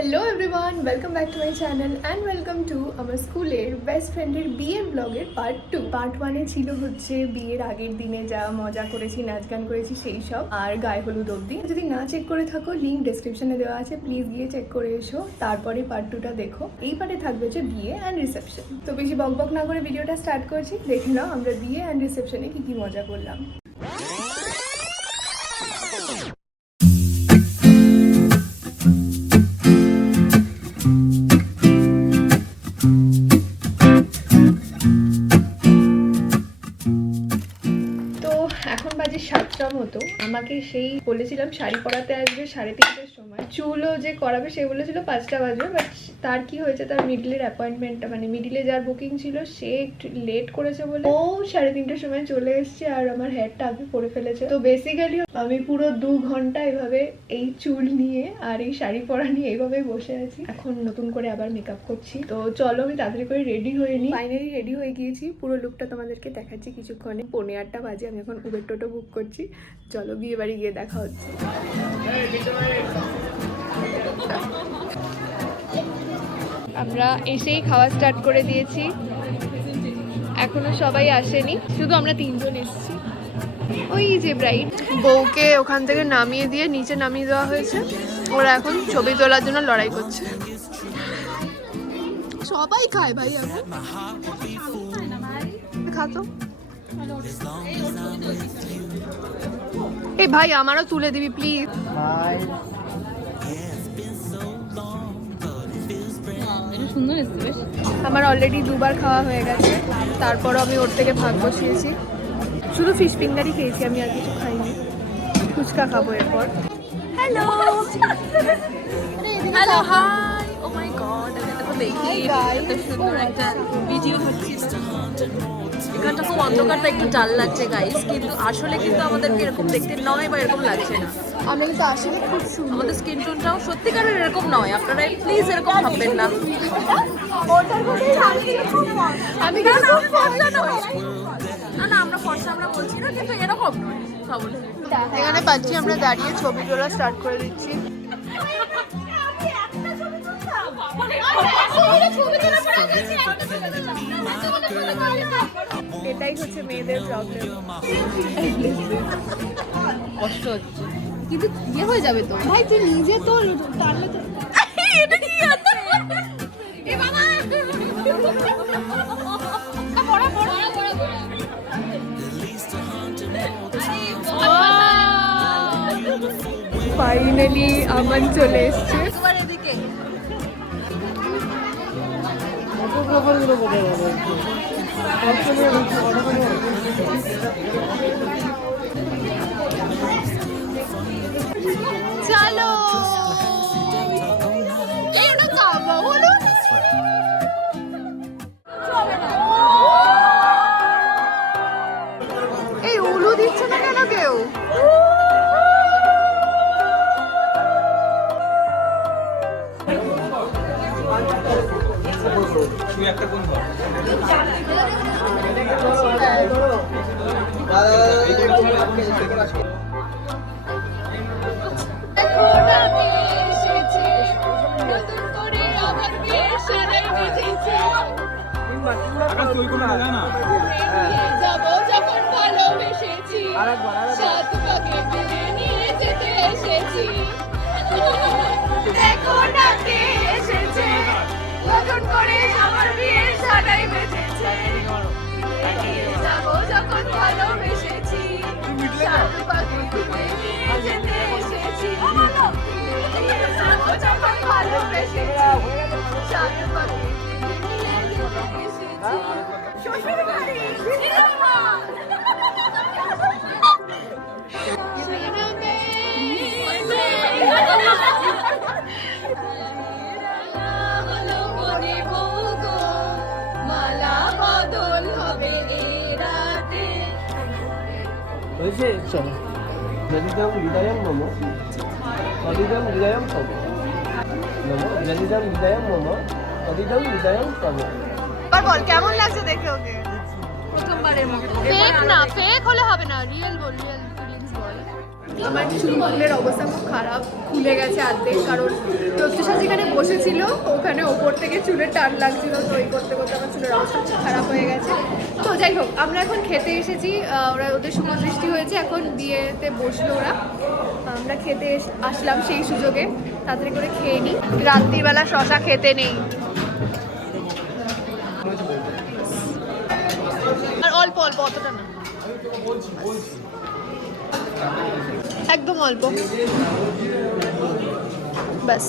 Hello everyone, welcome back to my channel and welcome to আমার স্কুলের best ফ্রেন্ডের বিয়ের ব্লগের পার্ট 2। পার্ট 1-এ ছিল হচ্ছে বিয়ের আগের দিনে যা মজা করেছি, নাচ গান করেছি সেই সব, আর গায়ে হলুদ অবধি। যদি না চেক করে থাকো লিঙ্ক ডেসক্রিপশনে দেওয়া আছে, প্লিজ গিয়ে চেক করে এসো। তারপরে পার্ট 2টা দেখো। এই পার্টে থাকবে হচ্ছে বিয়ে অ্যান্ড রিসেপশন। তো বেশি বকবক না করে ভিডিওটা স্টার্ট করছি। দেখে নাও আমরা বিয়ে অ্যান্ড রিসেপশনে কি কি মজা করলাম। এখন বাজে 7টার মতো। আমাকে সেই বলেছিলাম শাড়ি পরাতে আসবে 3:30টার সময়, চুলও যে করাবে সে বলেছিল 5টা বাজবে, বাট তার কি হয়েছে, তার মিডলের অ্যাপয়েন্টমেন্টটা মানে মিডিলে যার বুকিং ছিল সে একটু লেট করেছে বলে ও 3:30টার সময় চলে এসছে আর আমার হেয়ারটা আগে করে ফেলেছে। তো বেসিক্যালি আমি পুরো 2 ঘন্টা এভাবে এই চুল নিয়ে আর এই শাড়ি পরা নিয়ে এইভাবে বসে আছি। এখন নতুন করে আবার মেকআপ করছি। তো চলো আমি তাড়াতাড়ি করে রেডি হয়ে নিই। ফাইনালি রেডি হয়ে গিয়েছি, পুরো লুকটা তোমাদেরকে দেখাচ্ছি কিছুক্ষণে। 8:15 বাজে, আমি এখন উবের টোটো বুক করছি। চলো বিয়ে বাড়ি গিয়ে দেখা হচ্ছে। আমরা এসেই খাওয়া স্টার্ট করে দিয়েছি, এখনো সবাই আসেনি, শুধু আমরা 3জন এসেছি। ওই যে ব্রাইড বউকে ওখান থেকে নামিয়ে দিয়ে নিচে নামিয়ে দেওয়া হয়েছে, ওরা এখন ছবি তোলার জন্য লড়াই করছে। সবাই খায় ভাই, এখন খাতো। এই ভাই আমারও তুলে দিবি প্লিজ। আমার অলরেডি 2বার খাওয়া হয়ে গেছে, তারপরও আমি ওর থেকে ভাগ বসিয়েছি। শুধু ফিশ ফিঙ্গারই খেয়েছি, আমি আর কিছু খাইনি। ফুচকা খাবো এরপর। হ্যালো হ্যালো হাই, ও মাই গড, আমি তো দেখি এত সুন্দর একটা ভিডিও হচ্ছে। এখানটা খুব অন্ধকার, তাই একটু ডাল লাগছে গাইস, কিন্তু আসলে কিন্তু আমাদেরকে এরকম দেখতে নয় বা এরকম লাগছে না। আমি তো আসলে খুব সুন্দর, আমাদের স্কিন টোনটাও সত্যিকারের এরকম নয়, আপনারা প্লিজ এরকম ভাববেন না। আমি কিন্তু খুব ফর্সা নই। না না, আমরা ফর্সা আমরা বলছি না, কিন্তু এরকম নয় সবলে। এখানে পাচ্ছি আমরা দাঁড়িয়ে ছবি তোলা স্টার্ট করে দিচ্ছি। এটাই হচ্ছে মেয়েদের প্রবলেম। কষ্ট হচ্ছে কিন্তু ইয়ে হয়ে যাবে তো ভাই তুই নিজে তো টানলে তো। এটা কি আছে এ বাবা, বড় বড় ফাইনালি আমান চলে এসছে। তোমার এদিকে চলো এটা খাবো বলো। এই উলু দিচ্ছে না কেন কেউ? যাবো যখন ভালোবেসেছি, সাত পাকে তুলে নিয়ে যেতে এসেছি। দেখো না কে এসেছে, নতুন করে আমার বিয়ের সারাই বেঁচেছে। যাবো যখন ভালোবেসেছি, সাত পাকে তুলে নিয়ে যেতে এসেছি। যাবো যখন ভালোবেসেছি, সাত পাকে তুলে নিয়ে যেতে এসেছি। শ্বশুর বাড়ি মালা বদল হবে এই রাতে। যদিদম হৃদয়ম মম তদিদম হৃদয়ম তব যদিদম হৃদয়ম মম তদিদম হৃদয়ম তব। বল কেমন লাগছে দেখে ওকে? প্রথমবারের মতো ফেক না, ফেক হলে হবে না, রিয়েল বল, রিয়েল ফিলিংস বল। আমার চুলের অবস্থা খুব খারাপ, খুলে গেছে আর্ধেক, কারণ প্রত্যুষা যেখানে বসেছিল ওখানে ওপর থেকে চুলের টান লাগছিল, তো এই করতে করতে আমার চুলের অবস্থা খুব খারাপ হয়ে গেছে। তো যাই হোক, আমরা এখন খেতে এসেছি, ওদের শুভ দৃষ্টি হয়েছে, এখন বিয়েতে বসলো ওরা, আমরা খেতে আসলাম সেই সুযোগে, তাড়াতাড়ি করে খেয়ে নিই, রাত্রিবেলা শশা খেতে নেই। আর অল্প অল্প, অতটা না, একদম অল্প, ব্যাস।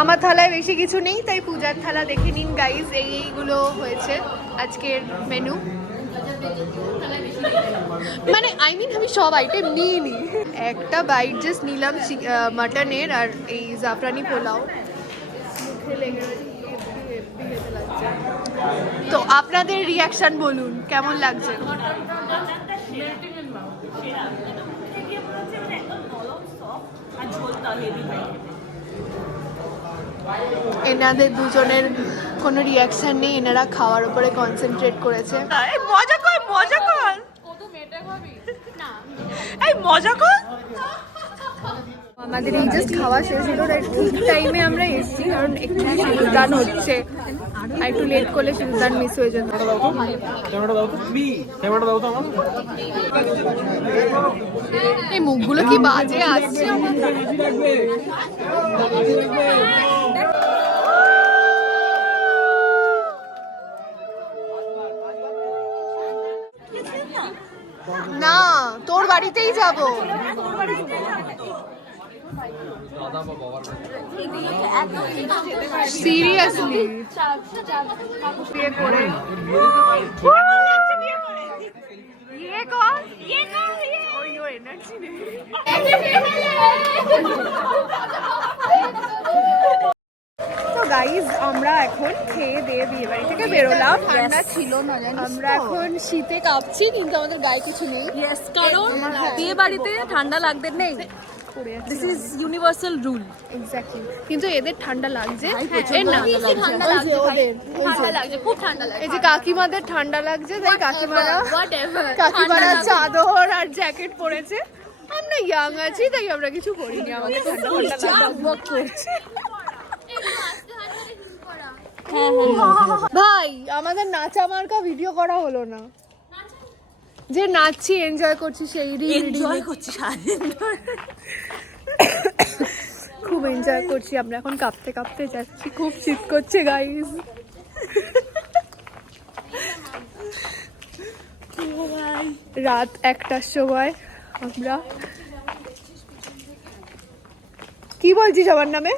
আমার থালায় বেশি কিছু নেই, তাই পূজার থালা দেখে নিন গাইজ, এইগুলো হয়েছে আজকের মেনু। মানে আমি সব আইটেম নিইনি, একটা বাইট জাস্ট নিলাম মাটনের, আর এই জাফরানি পোলাও মুখে লেগে লাগছে। তো আপনাদের রিয়াকশন বলুন, কেমন লাগছে? এনাদের দুজনের কোনো রিয়াকশন নেই, এনারা খাওয়ার উপরে কনসেন্ট্রেট করেছে। মজা কর, মজা কর, এই মজা কর। আমাদের এই জাস্ট খাওয়া শেষ হলো, ঠিক টাইমে আমরা এসেছি, কারণ একটু সিঁদুরদান হচ্ছে, আর একটু লেট করলে সিঁদুরদান মিস হয়ে যেত। এই মুখগুলো কি বাজে আসছে আমার। না, তোর বাড়িতেই যাব। সিরিয়াসলি বিয়ে করে তো গাইজ, আমরা এখন খেয়ে দিয়ে বিয়ে বাড়ি থেকে বেরোলাম। ঠান্ডা ছিল না, আমরা এখন শীতে কাঁপছি, কিন্তু আমাদের গায়ে কিছু নেই। কারণ বিয়ে বাড়িতে ঠান্ডা লাগবে নেই, this is universal rule. Exactly, কিন্তু এদের ঠান্ডা লাগছে, খুব ঠান্ডা লাগছে। এই যে কাকিমাদের ঠান্ডা লাগছে, তাই কাকিমারা চাদর আর জ্যাকেট পরেছে। আমরা ইয়াং আছি, তাই আমরা কিছু করিনি, আমাদের ঠান্ডা করছে। ভাই, আমাদের নাচা মার্কা ভিডিও করা হলো না, যে নাচছি এনজয় করছি সেই এনজয় করছি সারাদিন ধরে। খুব এনজয় করছি আমরা, এখন কাঁপতে কাঁপতে যাচ্ছি, খুব শীত করছে গাইস। রাত 1টার সময় আমরা, কি বলছিস আমার নামে?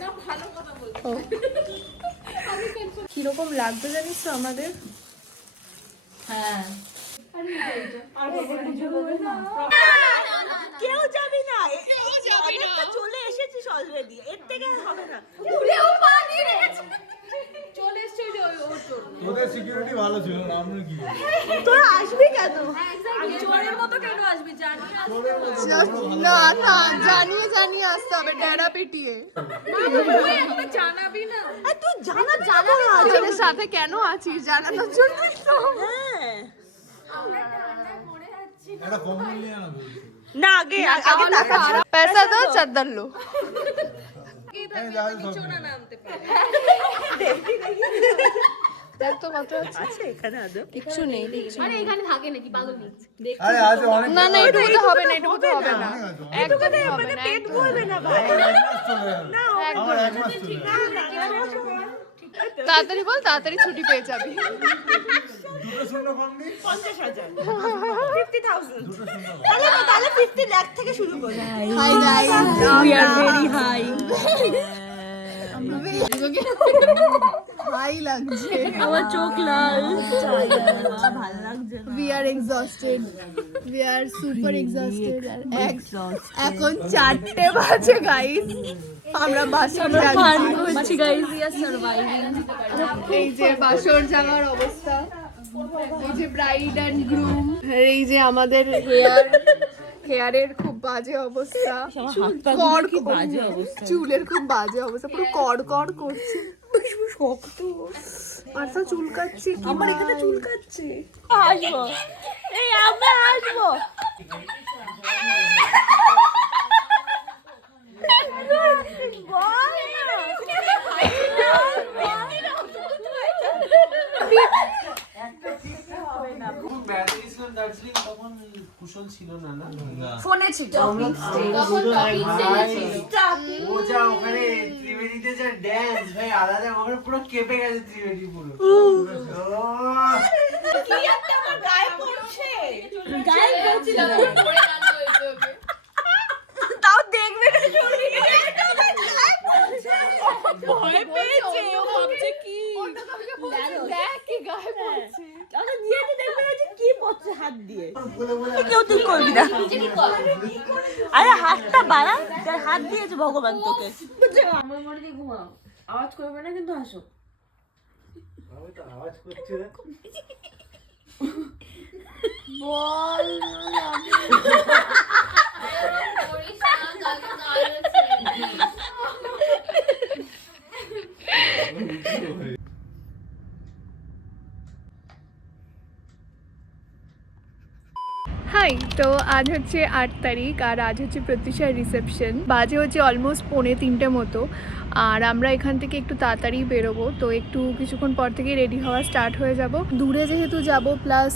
কিরকম লাগবে জানিস তো আমাদের? হ্যাঁ, কেউ যাবি না, চলে এসেছিস অলরেডি, এর থেকে হবে না। ওদের সিকিউরিটি ভালো ছিল না, আমরা কি তোরা আসবি কেন? চোরের মতো কেন আসবি? জানি না না, জানিয়ে আসতে হবে, ডেরা পিটিয়ে। জানাবি না? তুই জানা তোদের সাথে কেন আছিস জানানোর জন্যই তো। হ্যাঁ, একটা কম্বল নিয়ে আনা বলছি। না আগে টাকা ছাড়া। पैसा दो चादर लो। দেখ তো কত আছে এখানে আদৌ? কিছু নেই, আরে এখানে থাকে নাকি পাগল নেই? আরে আজ অনেক না না, এটুকু তো হবে না, এটুকু তো হবে না, একদম হবে মানে না, পেট ভরবে না ভাই। আমার এক মাস চলে যাবে। তাড়াতাড়ি বল, তাড়াতাড়ি ছুটি পেয়ে যাবি। দুটো শূন্য কম নেই 50,000 50,000 তাহলে 50 লাখ থেকে শুরু করি। Hi guys, we are very high. হাই লাগছে, আমার চোখ লাল, ভালো লাগছে। we are exhausted, we are super exhausted, এখন 4টে বাজে গাইস, আমরা বাসর করছি গাইস, উই আর সার্ভাইভিং। এই যে বাসর যাওয়ার অবস্থা, এই যে ব্রাইড অ্যান্ড গ্রুম, এই যে আমাদের হেয়ারের খুব বাজে অবস্থা, চুলের খুব বাজে অবস্থা, পুরো কড় করছে। শক্ত মাথা চুলকাচ্ছে, আমার এখানে চুলকাচ্ছে। আসবো, এই আমরা আসবো। দার্জিলিং তখন কুশল ছিল না না ফোনে ছিল। ও যা ওখানে ত্রিবেণীতে যা ড্যান্স ভাই আলাদা, ওখানে পুরো কেঁপে গেছে ত্রিবেণী পুরো। কি একটা আমার গায়ে পড়ছে, গায়ে পড়ছে না, তাও দেখবে না শরীরে, এটা আমার গায়ে পড়ছে, ভয় পেয়েছে, ও ভাবছে কি দেখ কি গায়ে পড়ছে। তাহলে নিয়ে দেখবে না যে কি পড়ছে হাত দিয়ে। কেউ তুই করবি না, আরে হাতটা বাড়া, হাত দিয়েছে ভগবান তোকে। আমার মনে দিয়ে ঘুমাও, আওয়াজ করবে না কিন্তু হাসো। আমি তো আওয়াজ করছি রে। বল হাই, তো আজ হচ্ছে 8 তারিখ আর আজ হচ্ছে প্রত্যুষার রিসেপশন। বাজে হচ্ছে অলমোস্ট 2:45 মতো, আর আমরা এখান থেকে একটু তাড়াতাড়ি বেরোবো, তো একটু কিছুক্ষণ পর থেকে রেডি হওয়া স্টার্ট হয়ে যাব। দূরে যেহেতু যাব, প্লাস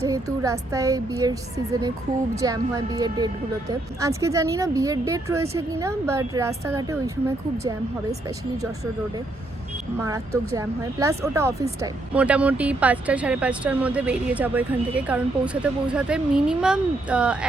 যেহেতু রাস্তায় বিয়ের সিজনে খুব জ্যাম হয় বিয়ের ডেটগুলোতে। আজকে জানি না বিয়ের ডেট রয়েছে কি না, বাট রাস্তাঘাটে ওই সময় খুব জ্যাম হবে, স্পেশালি যশোর রোডে মারাত্মক জ্যাম হয়, প্লাস ওটা অফিস টাইম। মোটামুটি 5টা 5:30টার মধ্যে বেরিয়ে যাব এখান থেকে, কারণ পৌঁছাতে মিনিমাম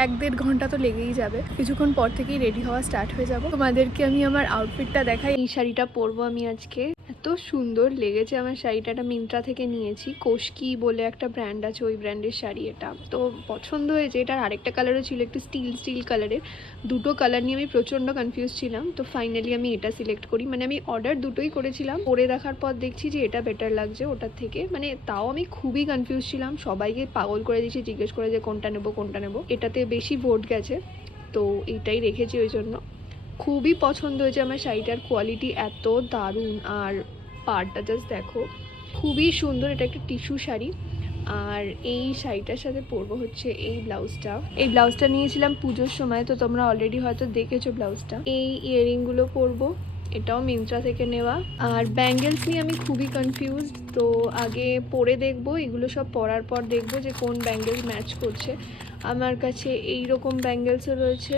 1-1.5 ঘন্টা তো লেগেই যাবে। কিছুক্ষণ পর থেকেই রেডি হওয়া স্টার্ট হয়ে যাব। তোমাদেরকে আমি আমার আউটফিটটা দেখাই। এই শাড়িটা পরবো আমি আজকে, এত সুন্দর লেগেছে আমার শাড়িটা। এটা মিন্ত্রা থেকে নিয়েছি, কোশকি বলে একটা ব্র্যান্ড আছে, ওই ব্র্যান্ডের শাড়ি এটা। তো পছন্দ হয়েছে। এটার আরেকটা কালারও ছিল, একটু স্টিল কালারের। দুটো কালার নিয়ে আমি প্রচণ্ড কনফিউজ ছিলাম, তো ফাইনালি আমি এটা সিলেক্ট করি। মানে আমি অর্ডার দুটোই করেছিলাম, পরে দেখার পর দেখছি যে এটা বেটার লাগছে ওটার থেকে। মানে তাও আমি খুবই কনফিউজ ছিলাম, সবাইকে পাগল করে দিয়েছি জিজ্ঞেস করে যে কোনটা নেবো। এটাতে বেশি ভোট গেছে, তো এইটাই রেখেছি। ওই জন্য খুবই পছন্দ হয়েছে আমার শাড়িটার, কোয়ালিটি এত দারুণ। আর পাড়টা জাস্ট দেখো, খুবই সুন্দর। এটা একটা টিস্যু শাড়ি, আর এই শাড়িটার সাথে পরবো হচ্ছে এই ব্লাউজটা নিয়েছিলাম পুজোর সময়, তো তোমরা অলরেডি হয়তো দেখেছো ব্লাউজটা। এই ইয়াররিংগুলো পরবো, এটাও মিন্ত্রা থেকে নেওয়া। আর ব্যাঙ্গেলস নিয়ে আমি খুবই কনফিউজড, তো আগে পরে দেখবো। এগুলো সব পরার পর দেখবো যে কোন ব্যাঙ্গেলস ম্যাচ করছে। আমার কাছে এই রকম ব্যাঙ্গেলসও রয়েছে,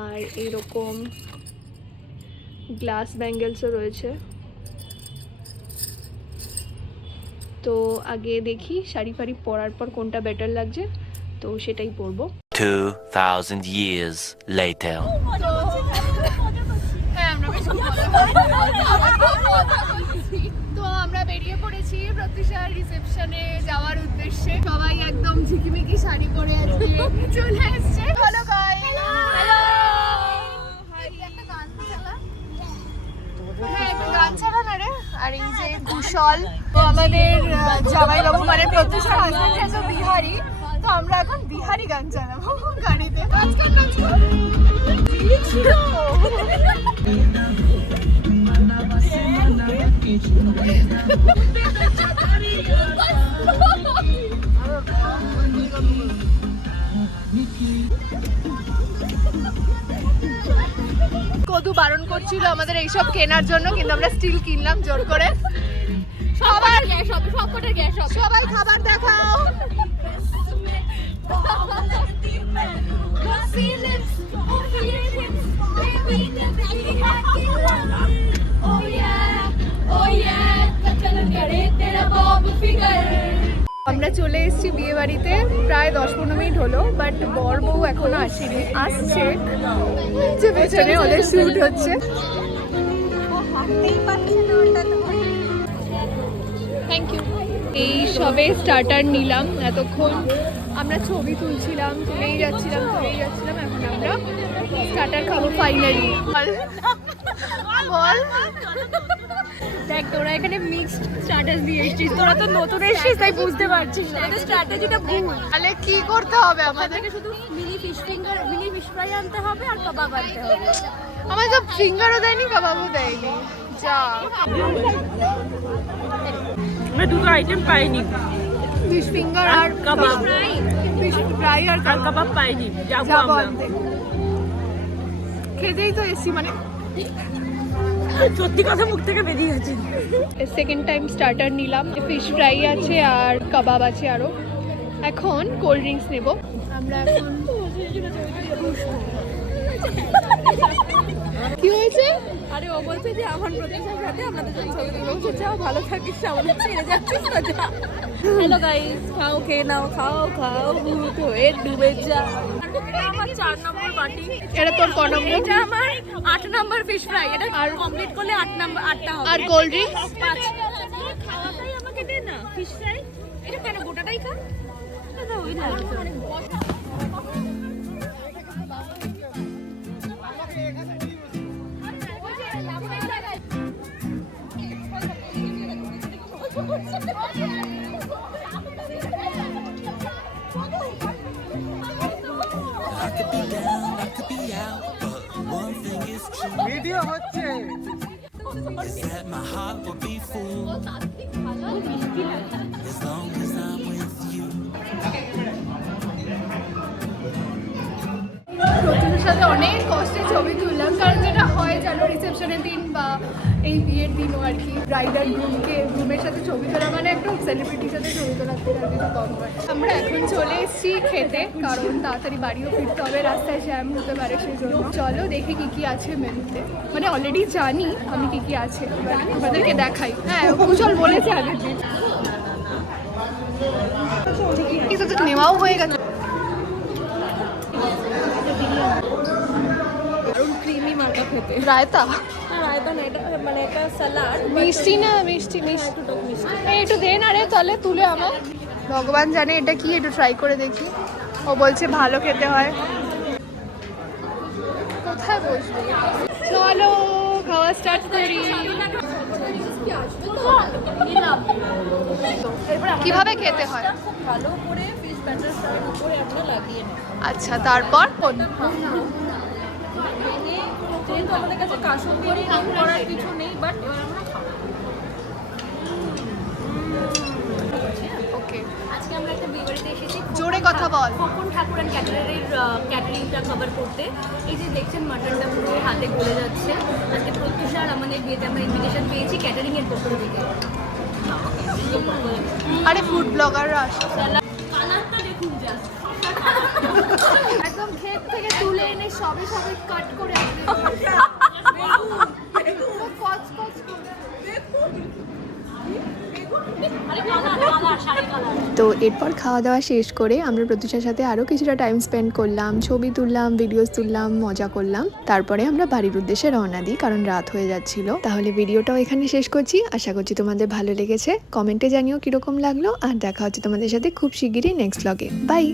আর এইরকম গ্লাস ব্যাঙ্গেলসও রয়েছে। তো আগে দেখি শাড়ি ফাড়ি পরার পর কোনটা বেটার লাগছে, তো সেটাই পরবো। 2000 years later. হ্যাঁ, তো আমরা বেরিয়ে পড়েছি প্রত্যুষার রিসেপশনে যাওয়ার উদ্দেশ্যে। সবাই একদম ঝিকিমিকি শাড়ি পরে আজকে চলে এসছে। Hello guys, hello. একটা গান চালা, হ্যাঁ একটা গান চালা না রে। আর এই যে কুশল, তো আমাদের জামাইবাবু মানে প্রত্যুষার হাজবেন্ড হচ্ছে বিহারি, তো আমরা এখন বিহারি গান চালাবো গাড়িতে। কদু বারণ করছিল আমাদের এইসব কেনার জন্য, কিন্তু আমরা স্টিল কিনলাম জোর করে। সবার গ্যাস হবে, সবকটার গ্যাস হবে। সবাই খাবার দেখাও। আমরা চলে এসেছি বিয়ে বাড়িতে, প্রায় 10-15 মিনিট হলো, বাট বর বউ এখনো আসেনি। আসছে যে পেছনে ওদের শুট হচ্ছে। Thank you. এই সবে স্টার্টার নিলাম, এতক্ষণ আমরা ছবি তুলেই যাচ্ছিলাম। এখন আমরা স্টার্টার খাবো ফাইনালি। বল দেখ, তোরা এখানে মিক্সড স্ট্র্যাটেজি দিয়ে এসেছিস, তোরা তো নতুন এসেছিস তাই বুঝতে পারছিস না, তোদের স্ট্র্যাটেজিটা ভুল। তাহলে কি করতে হবে আমাদেরকে? শুধু মিনি ফিশ ফ্রাই আনতে হবে আর কাবাব আনতে হবে। আমার তো ফিঙ্গারও দেয়নি, কাবাবও দেয়নি। মজা। আমরা দুটো আইটেম পাইনি, ফিশ ফিঙ্গার আর কাবাব, ফিশ ফ্রাই আর আর কাবাব পাইনি। যাবো যাবো আমরা। আনতে। খেতেই তো এসছি, মানে সত্যি কথা মুখ থেকে বেরিয়ে গেছে। সেকেন্ড টাইম স্টার্টার নিলাম, ফিশ ফ্রাই আছে আর কাবাব আছে আরও। এখন কোল্ড ড্রিঙ্কস নেব আমরা। এখন কি হয়েছে? আরে ও বলছে যে আমার প্রতিষ্ঠার সাথে আমরা দুজন ছবি তুলবো। বলছে যাও ভালো থাকিস, সামনে ছেড়ে যাচ্ছিস না যা। হ্যালো গাইস, খাও খেয়ে নাও, খাও খাও ভূত হয়ে ডুবে যা। এটা আমার 4 নম্বর বাটি। এটা তোর ক নম্বর? এটা আমার 8 নম্বর ফিশ ফ্রাই। এটা আর কমপ্লিট করলে 8টা হবে। আর কোল্ড ড্রিঙ্কস? 5। খাওয়াটাই আমাকে দে না ফিশ ফ্রাই। এটা কেন গোটাটাই খা? দাদা ওই না। ভিডিও হচ্ছে। প্রথমের সাথে অনেক কষ্টে ছবি তুললাম, কারণ যেটা হয় জানো রিসেপশনের দিন বা এই বিয়ের দিনও আর কি, ব্রাইড আর গ্রুমের সাথে ছবি তোলা মানে একটা সেলিব্রিটির সাথে ছবি তোলা থেকে আর কিছু কম হয়। আমরা এখন চলে এসেছি খেতে, কারণ তাড়াতাড়ি বাড়িও ফিরতে হবে, রাস্তায় জ্যাম হতে পারে, সেই জন্য চলো দেখি কী কী আছে মেনুতে। মানে অলরেডি জানি আমি কী কী আছে, আপনাদেরকে দেখাই। হ্যাঁ কুশল বলেছে আগের দিন, কিছু তো নেওয়াও হয়ে গেছে। ক্রিমি মার্কা খেতে। রায়তা রায়তা না, এটা মানে এটা স্যালাড। মিষ্টি না, মিষ্টি মিষ্টি একটু দে না রে, তাহলে তুলে আমার। ভগবান জানে এটা কি, একটু ট্রাই করে দেখি। ও বলছে ভালো খেতে হয়। কোথায় বসবো? চলো খাওয়া স্টার্ট করি। কিভাবে খেতে হয়? ভালো করে ফিশ ব্যাটারটার উপরে আমরা লাগিয়ে নেব। আচ্ছা তারপর যেহেতু আমাদের কাছে কাসুন্দি করার কিছু নেই, বাট এবার আমরা খাবো। ওকে, আজকে আমরা একটা বিয়ে বাড়িতে এসেছি, জোরে কথা বল। খোকন ঠাকুর অ্যান্ড ক্যাটারারের ক্যাটারিংটা কভার করতে। এই যে দেখছেন মাটনটা পুরো হাতে গলে যাচ্ছে। আজকে প্রত্যুষা আর আমাদের বিয়েতে আমরা ইনভিটেশন পেয়েছি ক্যাটারিংয়ের পক্ষ থেকে। আরে ফুড ব্লগাররা আসে, কালারটা দেখুন জাস্ট। একদম ক্ষেত থেকে তুলে এনে সবে সবে কাট করে তো এরপর খাওয়া দাওয়া শেষ করে আমরা প্রত্যুষার সাথে আরও কিছুটা টাইম স্পেন্ড করলাম, ছবি তুললাম, ভিডিওস তুললাম, মজা করলাম। তারপরে আমরা বাড়ির উদ্দেশ্যে রওনা দিই, কারণ রাত হয়ে যাচ্ছিল। তাহলে ভিডিওটাও এখানে শেষ করছি। আশা করছি তোমাদের ভালো লেগেছে। কমেন্টে জানিও কীরকম লাগলো, আর দেখা হচ্ছে তোমাদের সাথে খুব শিগগিরই নেক্সট ব্লগে। বাই।